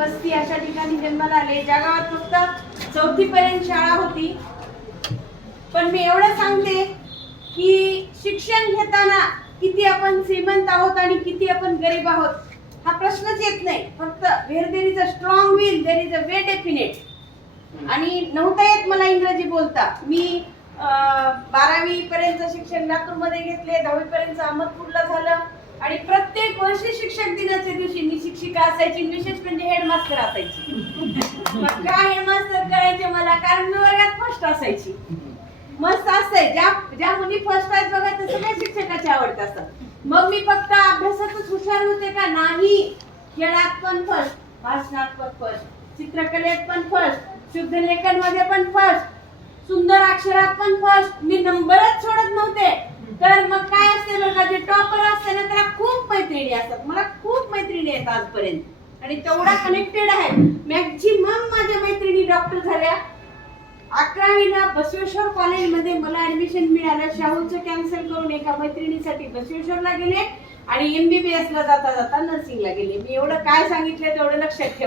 वस्ती अशा ठिकाणी जन्माला आले, ज्या गावात फक्त 4थी पर्यंत शाळा होती. पण मी एवढं सांगते की शिक्षण घेताना किती आपण श्रीमंत आहोत आणि किती आपण गरीब आहोत हा प्रश्नच येत नाही. फक्त where there is a strong will there is a way definite. आणि नव्हता येत मला इंग्रजी बोलता. मी 12वी पर्यंत शिक्षण लातूरमध्ये घेतले, 10वी पर्यंत अहमदपूरला झालं. आणि प्रत्येक वर्षी शिक्षक दिनाच्या दिवशी मी शिक्षिका असायची, विशेष म्हणजे हेडमास्टर असायची. मग का हेडमास्टर करायचे मला, कारण मी वर्गात फर्स्ट असायची. मस्त असतंय, ज्या मुली फर्स्ट आहेत बघा ते सगळ्या शिक्षकाचे आवडत असतात. मग मी फक्त अभ्यासातच हुशार होते का, नाही. खेळात पण फर्स्ट, भाषणात पण फर्स्ट, चित्रकलेत पण फर्स्ट, शुद्ध लेखन मध्ये पण फर्स्ट, सुंदर अक्षरात पण फर्स्ट. मी नंबरच सोडत नव्हते. तर मग काय असते बघा, जे टॉपर असते ना त्याला खूप मैत्रिणी असतात. मला खूप मैत्रिणी आहेत आजपर्यंत आणि तेवढा कनेक्टेड आहे. मॅक्झिमम माझ्या मैत्रिणी डॉक्टर झाल्या. 11वीला बसवेश्वर कॉलेजमध्ये मला ऍडमिशन मिळालं. शाहूचं कॅन्सल करून एका मैत्रिणीसाठी बसवेश्वरला गेले आणि MBBS ला जाता जाता नर्सिंगला गेले. मी एवढं काय सांगितलं तेवढं लक्षात ठेवा.